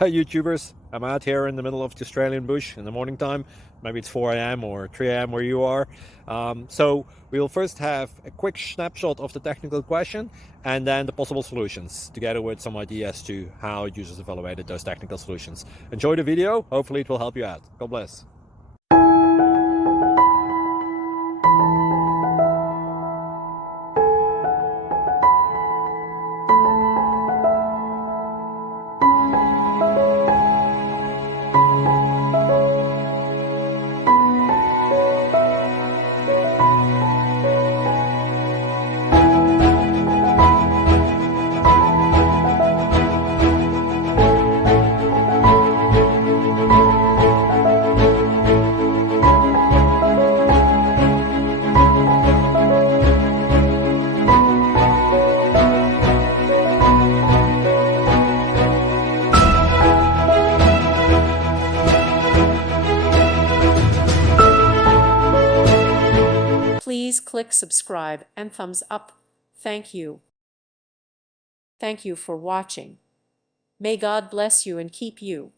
Hi YouTubers, I'm out here in the middle of the Australian bush in the morning time. Maybe it's 4 a.m. or 3 a.m. where you are. So we'll first have a quick snapshot of the technical question and then the possible solutions, together with some ideas to how users evaluated those technical solutions. Enjoy the video, hopefully it will help you out. God bless. Please click subscribe and thumbs up. Thank you. Thank you for watching. May God bless you and keep you.